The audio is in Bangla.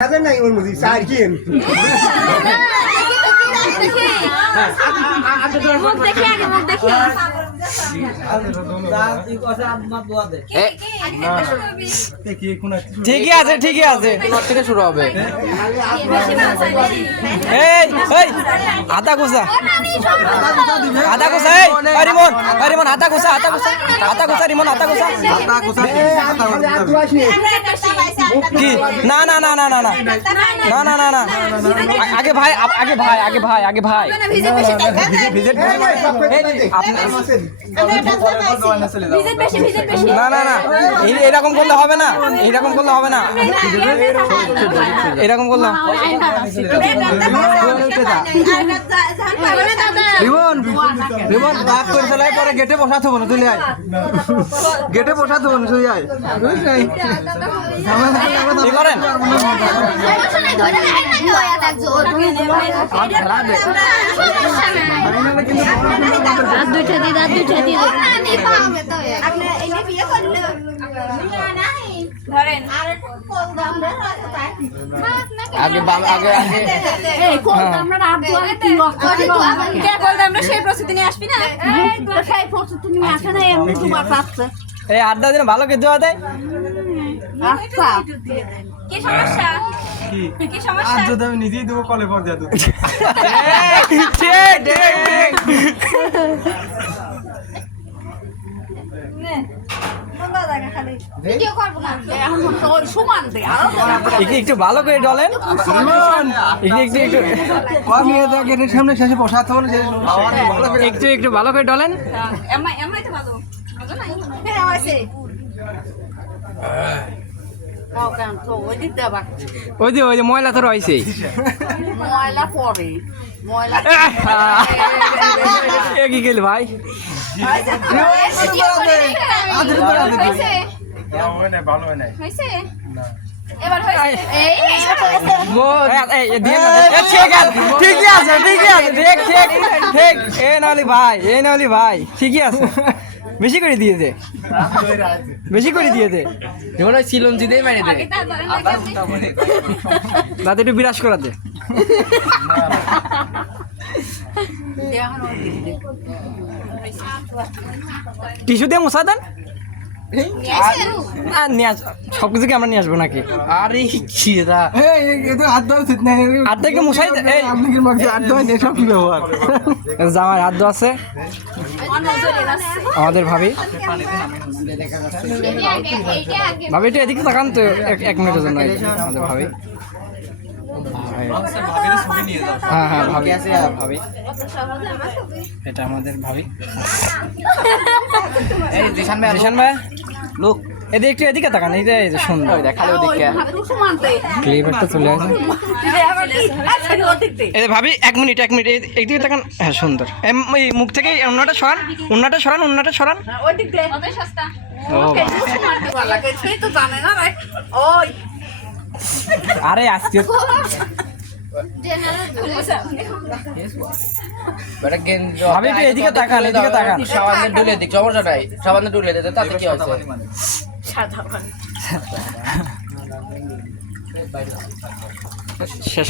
Ada na yung musik sakin. মুখ দেখি আগে মুখ দেখি ঠিকই আছে ঠিকই আছে তোমার থেকে শুরু হবে এই এই আদা কুসা আদা কুসা এই রিমন রিমন আদা কুসা রিমন আদা কুসা কি না না না না না না না না না না আগে ভাই আগে ভাই আগে ভাই আগে ভাই না না না এরকম করলে হবে না এরকম করলে হবে না এরকম করলে রিমন রিমন বাপ করে চালাই পরে গেটে বসাতে হবে না তুই আয় গেটে বসাতে হবে না তুই আয় কি করেন দাঁত দুইটা দি আগে আগে আগে এই কোন আমরা রাত দুয়ারে কি কে বলতে আমরা সেই প্রস্তুতি নিয়ে আসবি না সেই প্রস্তুতি নিয়ে আসে না এমনি তোমার পাচ্ছে এই আড্ডা দিন ভালো খেতে হয় আচ্ছা কি সমস্যা কি সমস্যা আজ যদি আমি নিজেই দেবো কলে পর দিয়ে দেবো ঠিক ঠিক ঠিক ভিডিও করব না এখন তোর সমান দে আর একটু ভালো করে ডলেন একটু একটু আমি এটা গেটের সামনে শেষে বসাতে হলো যে একটু একটু ভালো করে ডলেন এমআই তো ভালো ভালো নাই হ্যাঁ আছে কারণ তো ওই দিতে আবার ওই যে ময়লা তো রয়েছেই ময়লা পড়ে ময়লা এ কি গেল ভাই ভালো হয় নাই এবার ঠিকই আছে ঠিকই আছে ঠিক ঠিক ঠিক এ নালি ভাই ঠিকই আছে বেশি করে দিয়েছে বেশি করে দিয়েছে যেমন ওই চিলঞ্জি দিয়ে মেরে দেয় তাতে একটু বিরাজ করাতে টিস্যু দিয়ে মশা দেন সব কিছু কি আমরা নিয়ে আসবো নাকি আরে খিরা হাত থেকে মশাই সব কি ব্যবহার জামার হাত ধোয়া আছে আমাদের ভাবি ভাবিটা এদিকে তাকান তো এক মিনিটের জন্য আমাদের ভাবি হ্যাঁ হ্যাঁ ভাবি আছে ভাবি এটা আমাদের ভাবি জিশান ভাই লোক এদিকে একটু এদিকে তাকান এই যে সুন্দর দেখালে ওদিকে ক্লিপারটা চলে আসে এই যে ভাবি এক মিনিট একদিকে তাকান হ্যাঁ সুন্দর এই মুখ থেকে উন্নাটা সরান ওই দিক দে ওদের সস্তা ওকে লাগে সেই তো জানে না রে ওই আরে আজকে ভাবি একটু এদিকে তাকান সাবানের ডুলে দিক সমস্যা নাই সাবানের ডুলে দিতে তাতে কি হয়েছে শেষ